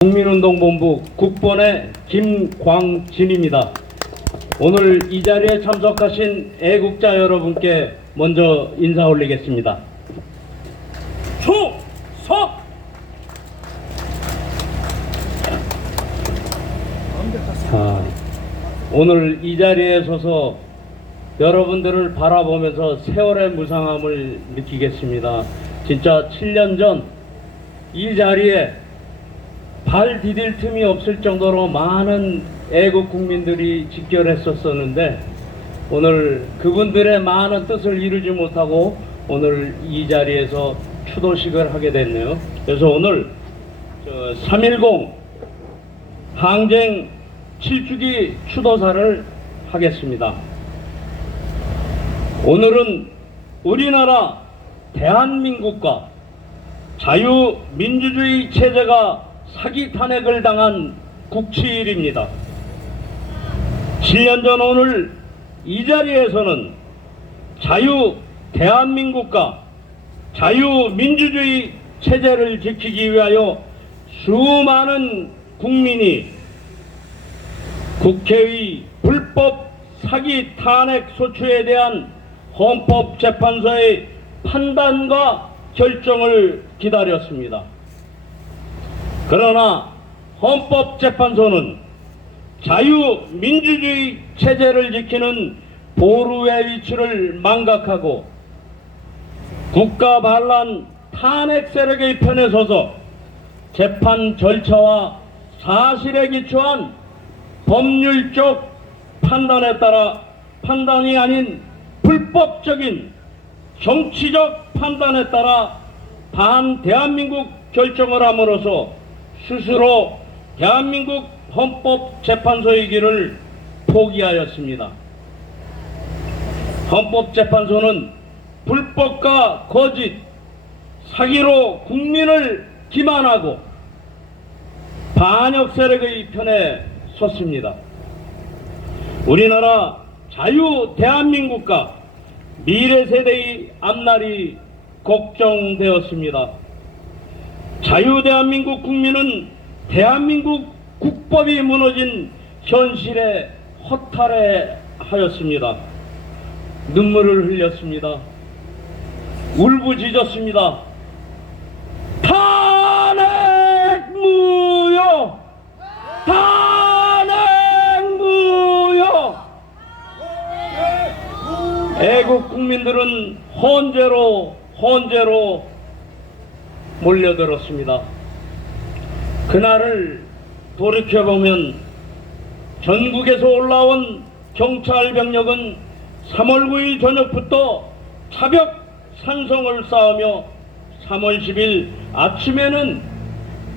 국민운동본부 국본의 김광진입니다. 오늘 이 자리에 참석하신 애국자 여러분께 먼저 인사 올리겠습니다. 충성! 오늘 이 자리에 서서 여러분들을 바라보면서 세월의 무상함을 느끼겠습니다. 진짜 7년 전 이 자리에 발 디딜 틈이 없을 정도로 많은 애국 국민들이 직결했었는데 오늘 그분들의 많은 뜻을 이루지 못하고 오늘 이 자리에서 추도식을 하게 됐네요. 그래서 오늘 3.10 항쟁 7주기 추도사를 하겠습니다. 오늘은 우리나라 대한민국과 자유민주주의 체제가 사기 탄핵을 당한 국치일입니다. 7년 전 오늘 이 자리에서는 대한민국과 자유민주주의 체제를 지키기 위하여 수많은 국민이 국회의 불법 사기 탄핵 소추에 대한 헌법재판소의 판단과 결정을 기다렸습니다. 그러나 헌법재판소는 자유민주주의 체제를 지키는 보루의 위치를 망각하고 국가 반란 탄핵 세력의 편에 서서 재판 절차와 사실에 기초한 법률적 판단에 따라 판단이 아닌 불법적인 정치적 판단에 따라 반대한민국 결정을 함으로써 스스로 대한민국 헌법재판소의 길을 포기하였습니다. 헌법재판소는 불법과 거짓, 사기로 국민을 기만하고 반역 세력의 편에 섰습니다. 우리나라 자유 대한민국과 미래 세대의 앞날이 걱정되었습니다. 자유 대한민국 국민은 대한민국 국법이 무너진 현실에 허탈해하였습니다. 눈물을 흘렸습니다. 울부짖었습니다. 탄핵 무효! 탄핵 무효! 애국 국민들은 헌재로 몰려들었습니다. 그날을 돌이켜보면 전국에서 올라온 경찰 병력은 3월 9일 저녁부터 차벽 산성을 쌓으며 3월 10일 아침에는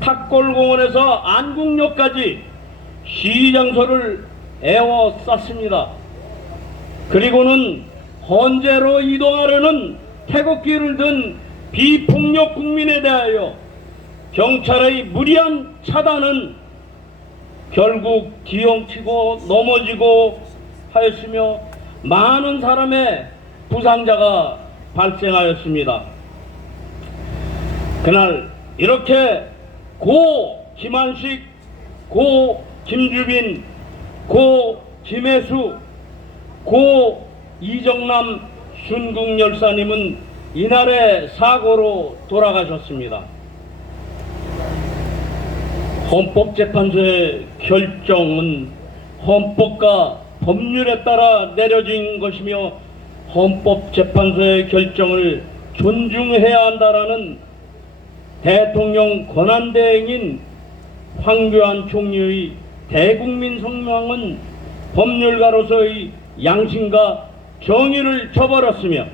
탁골공원에서 안국역까지 시위장소를 에워쌌습니다. 그리고는 헌재로 이동하려는 태극기를 든 비폭력 국민에 대하여 경찰의 무리한 차단은 결국 뒤엉키고 넘어지고 하였으며 많은 사람의 부상자가 발생하였습니다. 그날 이렇게 고 김한식, 고 김주빈, 고 김혜수, 고 이정남 순국 열사님은 이날의 사고로 돌아가셨습니다. 헌법재판소의 결정은 헌법과 법률에 따라 내려진 것이며 헌법재판소의 결정을 존중해야 한다라는 대통령 권한대행인 황교안 총리의 대국민 성명은 법률가로서의 양심과 정의를 저버렸으며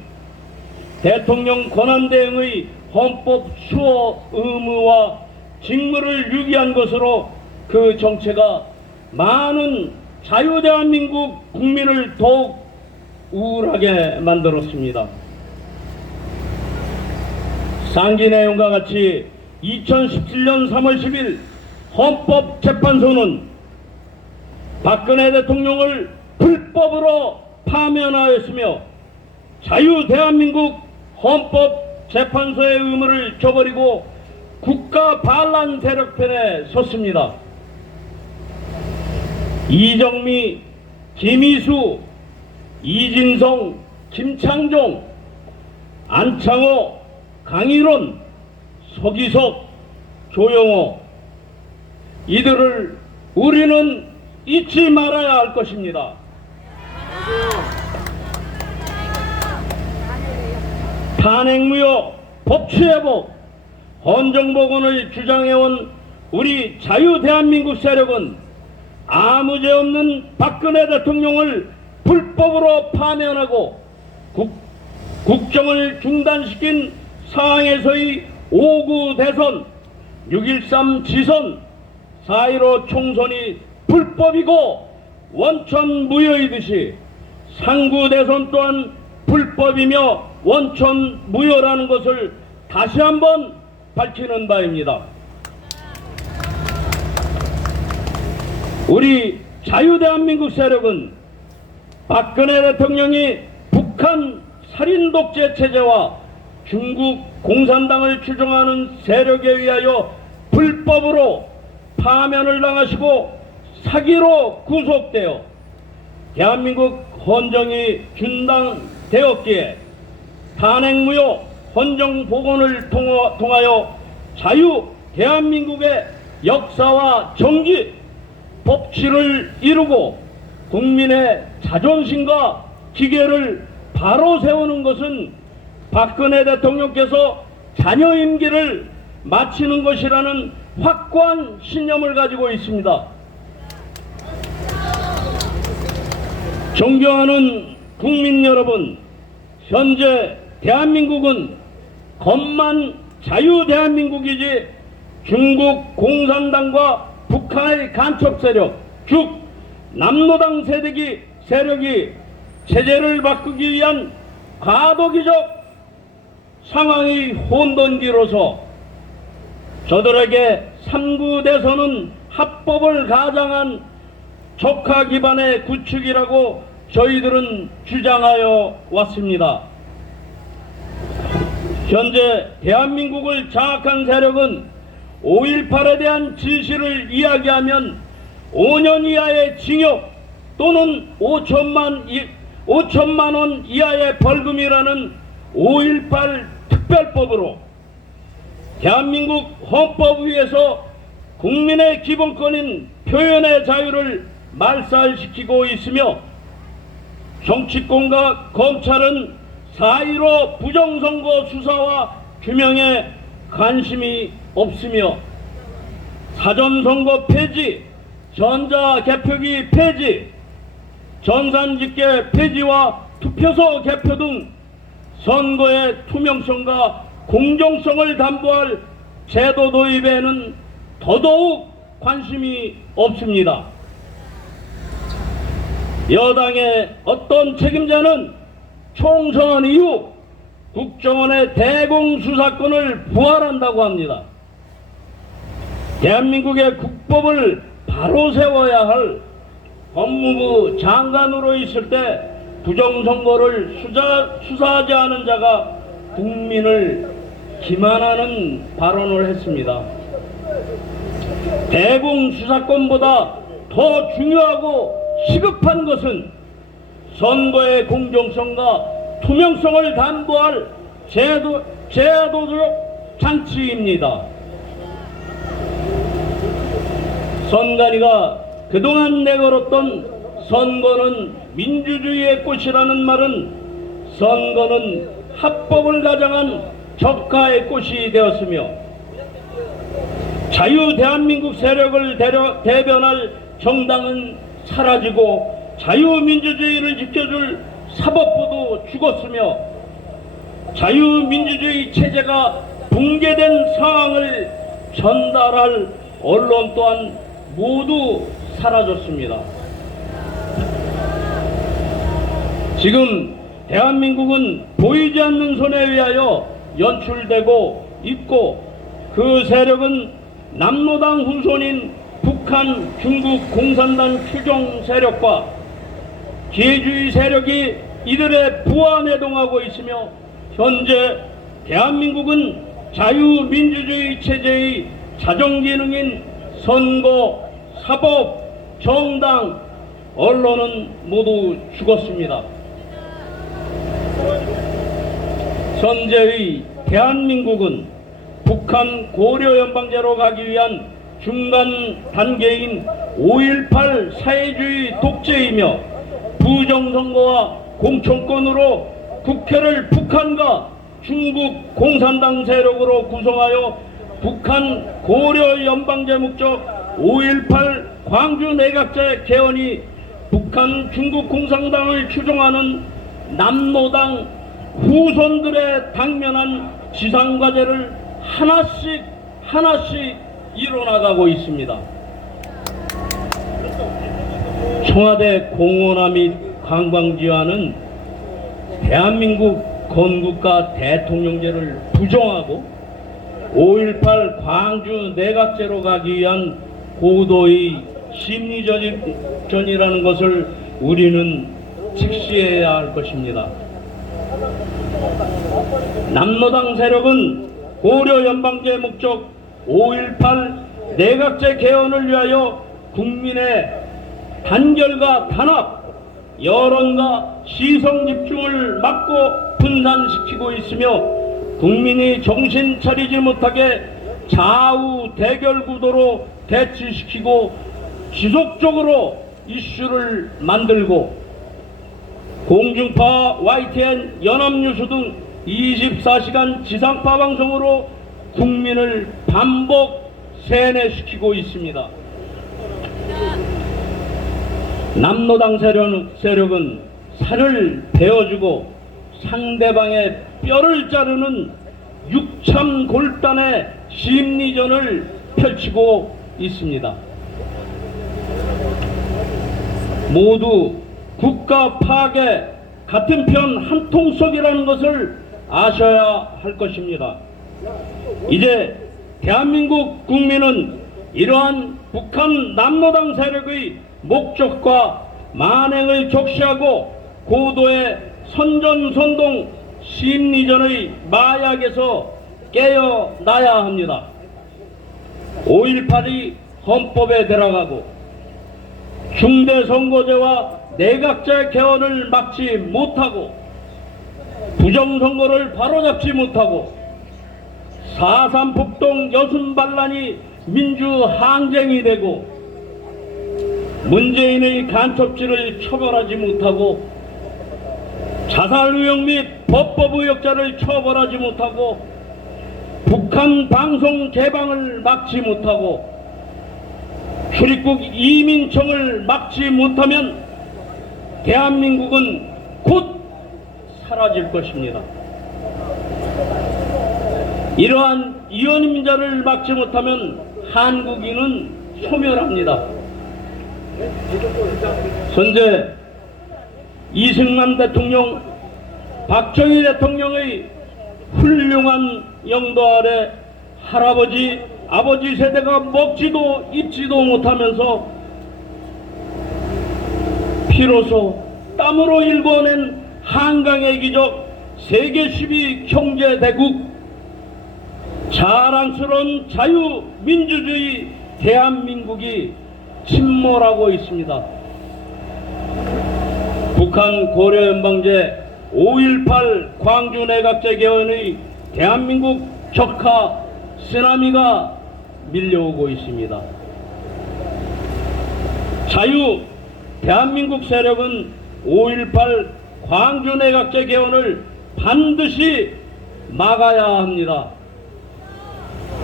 대통령 권한대행의 헌법 수호 의무와 직무를 유기한 것으로 그 정체가 많은 자유대한민국 국민을 더욱 우울하게 만들었습니다. 상기 내용과 같이 2017년 3월 10일 헌법재판소는 박근혜 대통령을 불법으로 파면하였으며 자유대한민국 헌법재판소의 의무를 저버리고 국가 반란 세력편에 섰습니다. 이정미, 김희수, 이진성, 김창종, 안창호, 강일원, 서기석, 조영호, 이들을 우리는 잊지 말아야 할 것입니다. 탄핵무효, 법치회복, 헌정복원을 주장해온 우리 자유대한민국 세력은 아무 죄 없는 박근혜 대통령을 불법으로 파면하고 국정을 중단시킨 상황에서의 5.9 대선, 6.13 지선, 4.15 총선이 불법이고 원천무효이듯이 상구 대선 또한 불법이며 원천무효라는 것을 다시 한번 밝히는 바입니다. 우리 자유대한민국 세력은 박근혜 대통령이 북한 살인독재 체제와 중국 공산당을 추종하는 세력에 의하여 불법으로 파면을 당하시고 사기로 구속되어 대한민국 헌정이 중단되었기에 탄핵무효 헌정복원을 통하여 자유 대한민국의 역사와 정기, 법치를 이루고 국민의 자존심과 기계를 바로 세우는 것은 박근혜 대통령께서 자녀 임기를 마치는 것이라는 확고한 신념을 가지고 있습니다. 존경하는 국민 여러분, 현재 대한민국은 겉만 자유 대한민국이지 중국 공산당과 북한의 간첩 세력, 즉 남로당 세력이 체제를 바꾸기 위한 과도기적 상황의 혼돈기로서 저들에게 3구 대선은 합법을 가장한 적화 기반의 구축이라고 저희들은 주장하여 왔습니다. 현재 대한민국을 장악한 세력은 5.18에 대한 진실을 이야기하면 5년 이하의 징역 또는 5천만 원 이하의 벌금이라는 5.18 특별법으로 대한민국 헌법위에서 국민의 기본권인 표현의 자유를 말살시키고 있으며 정치권과 검찰은 4.15 부정선거 수사와 규명에 관심이 없으며 사전선거 폐지, 전자개표기 폐지, 전산집계 폐지와 투표소 개표 등 선거의 투명성과 공정성을 담보할 제도 도입에는 더더욱 관심이 없습니다. 여당의 어떤 책임자는 총선 이후 국정원의 대공수사권을 부활한다고 합니다. 대한민국의 국법을 바로 세워야 할 법무부 장관으로 있을 때 부정선거를 수사하지 않은 자가 국민을 기만하는 발언을 했습니다. 대공수사권보다 더 중요하고 시급한 것은 선거의 공정성과 투명성을 담보할 제도적 장치입니다. 선관위가 그동안 내걸었던 선거는 민주주의의 꽃이라는 말은 선거는 합법을 가장한 적가의 꽃이 되었으며 자유 대한민국 세력을 대변할 정당은 사라지고 자유민주주의를 지켜줄 사법부도 죽었으며 자유민주주의 체제가 붕괴된 상황을 전달할 언론 또한 모두 사라졌습니다. 지금 대한민국은 보이지 않는 손에 의하여 연출되고 있고 그 세력은 남로당 후손인 북한, 중국 공산당 추종 세력과 기회주의 세력이 이들의 부하내동하고 있으며 현재 대한민국은 자유민주주의 체제의 자정기능인 선거, 사법, 정당, 언론은 모두 죽었습니다. 현재의 대한민국은 북한 고려연방제로 가기 위한 중간 단계인 5.18 사회주의 독재이며 부정선거와 공천권으로 국회를 북한과 중국 공산당 세력으로 구성하여 북한 고려연방제 목적 5.18 광주 내각제 개헌이 북한 중국 공산당을 추종하는 남노당 후손들의 당면한 지상과제를 하나씩 이뤄나가고 있습니다. 청와대 공원화 및 관광지화는 대한민국 건국과 대통령제를 부정하고 5.18 광주 내각제로 가기 위한 고도의 심리전이라는 것을 우리는 직시해야 할 것입니다. 남노당 세력은 고려연방제 목적 5.18 내각제 개헌을 위하여 국민의 단결과 단합, 여론과 시선 집중을 막고 분산시키고 있으며 국민이 정신 차리지 못하게 좌우 대결 구도로 대치시키고 지속적으로 이슈를 만들고 공중파, YTN, 연합뉴스 등 24시간 지상파 방송으로 국민을 반복 세뇌시키고 있습니다. 남노당 세력은 살을 베어주고 상대방의 뼈를 자르는 육참골단의 심리전을 펼치고 있습니다. 모두 국가 파괴 같은 편 한통속이라는 것을 아셔야 할 것입니다. 이제 대한민국 국민은 이러한 북한 남노당 세력의 목적과 만행을 적시하고 고도의 선전선동 심리전의 마약에서 깨어나야 합니다. 5.18이 헌법에 들어가고 중대선거제와 내각제 개헌을 막지 못하고 부정선거를 바로잡지 못하고 4.3 폭동 여순반란이 민주항쟁이 되고 문재인의 간첩질을 처벌하지 못하고 자살 의혹 및 법법 의혹자를 처벌하지 못하고 북한 방송 개방을 막지 못하고 출입국 이민청을 막지 못하면 대한민국은 곧 사라질 것입니다. 이러한 이원임자를 막지 못하면 한국인은 소멸합니다. 현재 이승만 대통령, 박정희 대통령의 훌륭한 영도 아래 할아버지, 아버지 세대가 먹지도 입지도 못하면서 피로소 땀으로 일궈낸 한강의 기적 세계 10위 경제대국 자랑스러운 자유민주주의 대한민국이 침몰하고 있습니다. 북한 고려연방제 5.18 광주 내각제 개헌의 대한민국 적화 쓰나미가 밀려오고 있습니다. 자유 대한민국 세력은 5.18 광주 내각제 개헌을 반드시 막아야 합니다.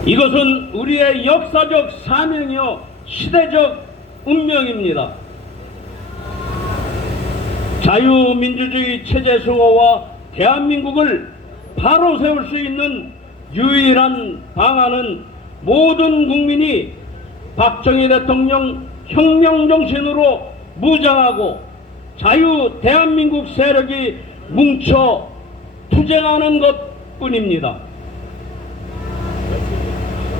이것은 우리의 역사적 사명이요 시대적 운명입니다. 자유민주주의 체제 수호와 대한민국을 바로 세울 수 있는 유일한 방안은 모든 국민이 박정희 대통령 혁명정신으로 무장하고 자유 대한민국 세력이 뭉쳐 투쟁하는 것뿐입니다.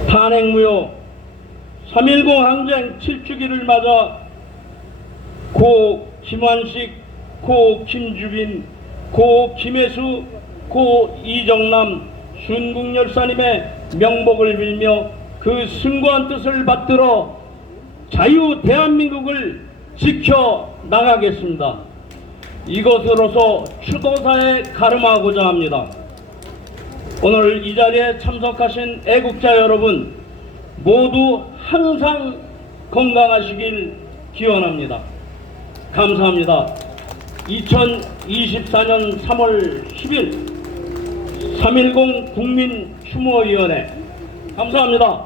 탄핵무효 3.10 항쟁 7주기를 맞아 고 김환식, 고 김주빈, 고 김혜수, 고 이정남, 순국열사님의 명복을 빌며 그 숭고한 뜻을 받들어 자유 대한민국을 지켜 나가겠습니다. 이것으로서 추도사에 가름하고자 합니다. 오늘 이 자리에 참석하신 애국자 여러분 모두 항상 건강하시길 기원합니다. 감사합니다. 2024년 3월 10일 3.10 국민추모위원회 감사합니다.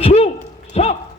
충성!